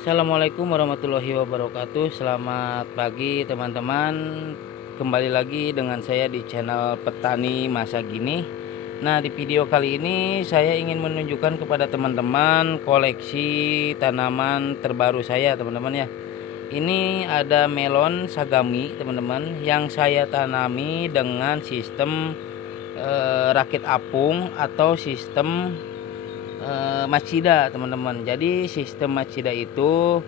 Assalamualaikum warahmatullahi wabarakatuh. Selamat pagi teman-teman. Kembali lagi dengan saya di channel Petani Masa Gini. Nah, di video kali ini saya ingin menunjukkan kepada teman-teman koleksi tanaman terbaru saya, teman-teman ya. Ini ada melon sagami, teman-teman, yang saya tanami dengan sistem rakit apung atau sistem Machida, teman-teman. Jadi sistem Machida itu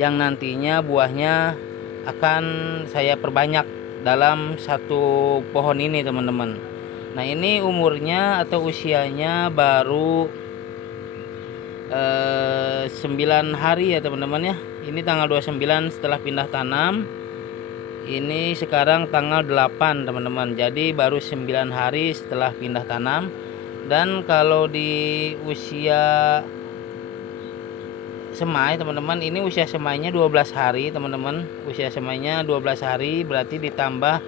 yang nantinya buahnya akan saya perbanyak dalam satu pohon ini, teman-teman. Nah, ini umurnya atau usianya baru 9 hari ya, teman-teman ya. Ini tanggal 29 setelah pindah tanam. Ini sekarang tanggal 8, teman-teman. Jadi baru 9 hari setelah pindah tanam. Dan kalau di usia semai, teman-teman, ini usia semainya 12 hari, teman-teman. Usia semainya 12 hari berarti ditambah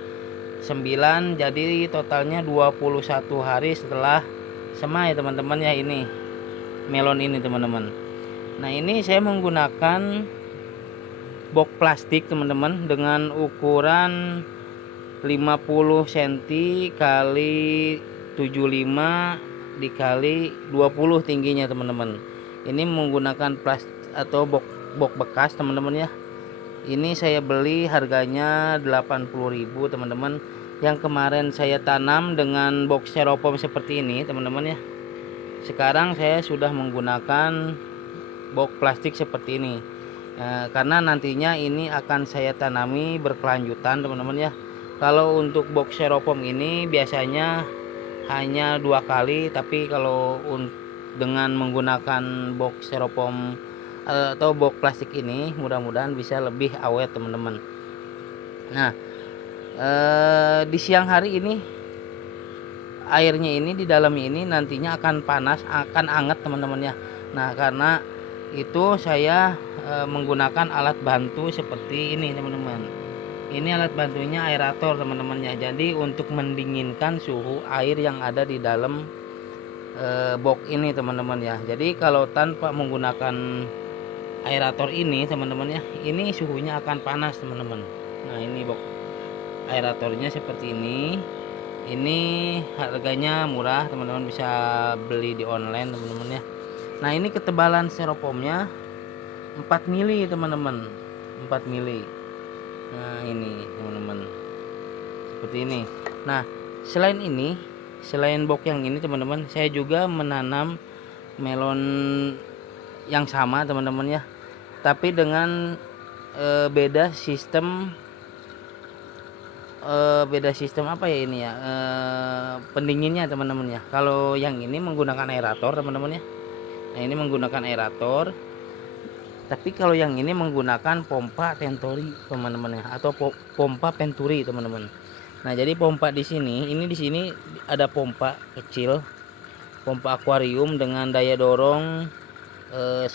9, jadi totalnya 21 hari setelah semai, teman-teman ya. Ini melon ini, teman-teman. Nah, ini saya menggunakan box plastik, teman-teman, dengan ukuran 50 cm kali 75 dikali 20 tingginya, teman-teman. Ini menggunakan plastik atau box bekas, teman-teman ya. Ini saya beli harganya 80.000, teman-teman. Yang kemarin saya tanam dengan box styrofoam seperti ini, teman-teman ya. Sekarang saya sudah menggunakan box plastik seperti ini. Karena nantinya ini akan saya tanami berkelanjutan, teman-teman ya. Kalau untuk box styrofoam ini biasanya hanya 2 kali, tapi kalau dengan menggunakan box styrofoam atau box plastik ini mudah-mudahan bisa lebih awet, teman-teman. Nah, di siang hari ini airnya ini di dalamnya ini nantinya akan panas, akan anget, teman-teman ya. Nah, karena itu saya menggunakan alat bantu seperti ini, teman-teman. Ini alat bantunya aerator, teman-teman ya. Jadi untuk mendinginkan suhu air yang ada di dalam box ini, teman-teman ya. Jadi kalau tanpa menggunakan aerator ini, teman-teman ya, ini suhunya akan panas, teman-teman. Nah, ini box aeratornya seperti ini. Ini harganya murah, teman-teman, bisa beli di online, teman-teman ya. Nah, ini ketebalan styrofoamnya 4 mili, teman-teman. 4 mili. Nah, ini, teman-teman, seperti ini. Nah, selain box yang ini, teman-teman, saya juga menanam melon yang sama, teman-teman ya, tapi dengan beda sistem apa ya ini ya, pendinginnya, teman-teman ya. Kalau yang ini menggunakan aerator, teman-teman ya. Nah, ini menggunakan aerator. Tapi kalau yang ini menggunakan pompa Tentori, teman-teman ya, atau pompa Venturi, teman-teman. Nah, jadi pompa di sini ada pompa kecil, pompa akuarium dengan daya dorong 1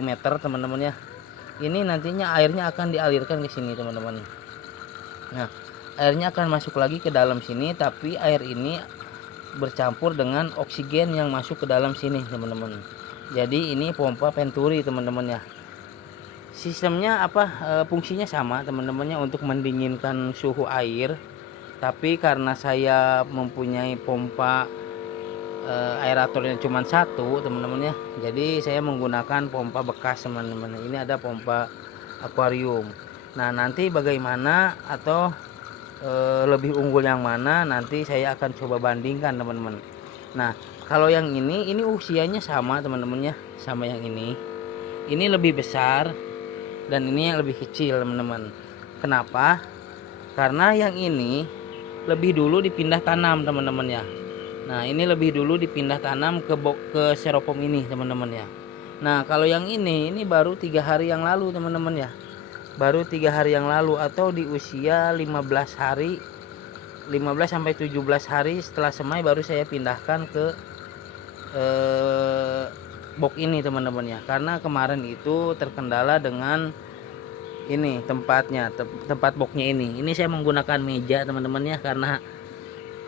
meter, teman-teman ya. Ini nantinya airnya akan dialirkan ke sini, teman-teman. Nah, airnya akan masuk lagi ke dalam sini, tapi air ini bercampur dengan oksigen yang masuk ke dalam sini, teman-teman. Jadi ini pompa Venturi, teman-teman ya. Sistemnya fungsinya sama, teman-temannya, untuk mendinginkan suhu air. Tapi karena saya mempunyai pompa aeratornya cuma 1, teman-teman ya, jadi saya menggunakan pompa bekas, teman-teman. Ini ada pompa akuarium. Nah, nanti bagaimana atau lebih unggul yang mana, nanti saya akan coba bandingkan, teman-teman. Nah, kalau yang ini usianya sama, teman-teman ya, sama yang ini. Ini lebih besar dan ini yang lebih kecil, teman-teman. Kenapa? Karena yang ini lebih dulu dipindah tanam, teman-teman ya. Nah, ini lebih dulu dipindah tanam ke styrofoam ini, teman-teman ya. Nah, kalau yang ini baru 3 hari yang lalu, teman-teman ya. Baru 3 hari yang lalu, atau di usia 15 hari, 15 sampai 17 hari setelah semai baru saya pindahkan ke box ini, teman-teman ya. Karena kemarin itu terkendala dengan ini tempat boxnya ini saya menggunakan meja, teman-teman ya, karena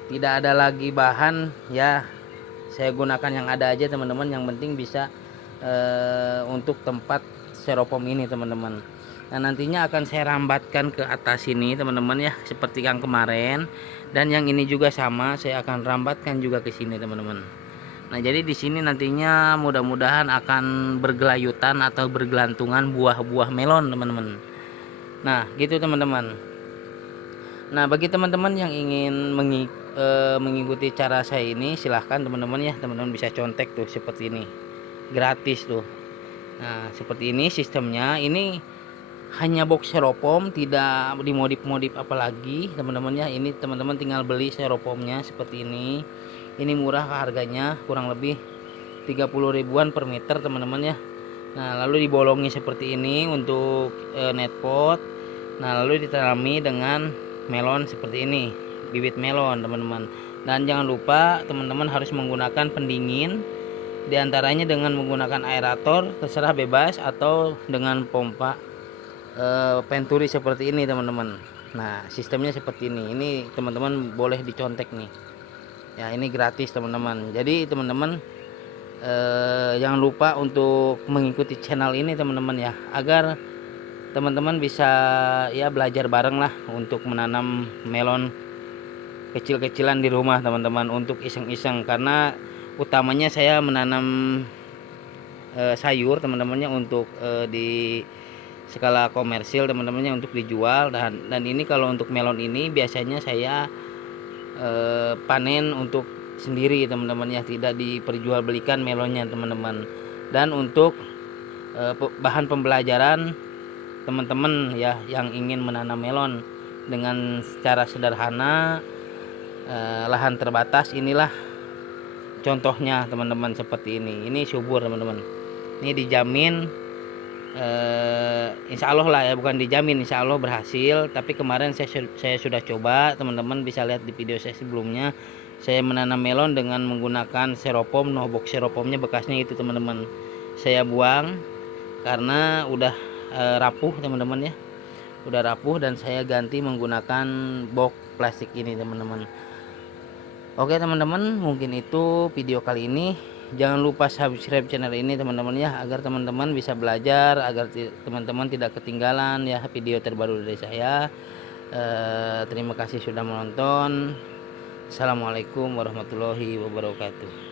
tidak ada lagi bahan ya. Saya gunakan yang ada aja, teman-teman, yang penting bisa untuk tempat styrofoam ini teman-teman. Nah nantinya akan saya rambatkan ke atas sini teman-teman ya, seperti yang kemarin, dan yang ini juga sama, saya akan rambatkan juga ke sini teman-teman. Nah jadi di sini nantinya mudah-mudahan akan bergelayutan atau bergelantungan buah-buah melon teman-teman. Nah gitu teman-teman. Nah bagi teman-teman yang ingin mengikuti cara saya ini, silahkan teman-teman ya, teman-teman bisa contek tuh seperti ini, gratis tuh. Nah seperti ini sistemnya, ini hanya box styrofoam, tidak dimodif-modif apalagi teman-teman ya. Ini teman-teman tinggal beli styrofoamnya seperti ini murah harganya, kurang lebih 30 ribuan per meter teman-teman ya. Nah lalu dibolongi seperti ini untuk netpot. Nah lalu ditanami dengan melon seperti ini, bibit melon teman-teman. Dan jangan lupa teman-teman harus menggunakan pendingin, diantaranya dengan menggunakan aerator, terserah bebas, atau dengan pompa Venturi seperti ini teman-teman. Nah sistemnya seperti ini teman-teman boleh dicontek nih ya, ini gratis teman-teman. Jadi teman-teman jangan lupa untuk mengikuti channel ini teman-teman ya, agar teman-teman bisa ya belajar bareng lah untuk menanam melon kecil-kecilan di rumah teman-teman, untuk iseng-iseng. Karena utamanya saya menanam sayur teman-temannya untuk di skala komersil teman-temannya, untuk dijual. Dan ini kalau untuk melon ini biasanya saya panen untuk sendiri teman-teman ya, tidak diperjualbelikan melonnya teman-teman. Dan untuk bahan pembelajaran teman-teman ya yang ingin menanam melon dengan secara sederhana, lahan terbatas, inilah contohnya teman-teman seperti ini subur teman-teman. Ini dijamin insya Allah lah ya, bukan dijamin, insya Allah berhasil. Tapi kemarin saya sudah coba, teman-teman bisa lihat di video saya sebelumnya, saya menanam melon dengan menggunakan styrofoam, no box styrofoamnya bekasnya itu teman-teman saya buang karena udah rapuh teman-teman ya, udah rapuh, dan saya ganti menggunakan box plastik ini teman-teman. Oke teman-teman, mungkin itu video kali ini. Jangan lupa subscribe channel ini teman-teman ya, agar teman-teman bisa belajar, agar teman-teman tidak ketinggalan ya video terbaru dari saya. Terima kasih sudah menonton. Assalamualaikum warahmatullahi wabarakatuh.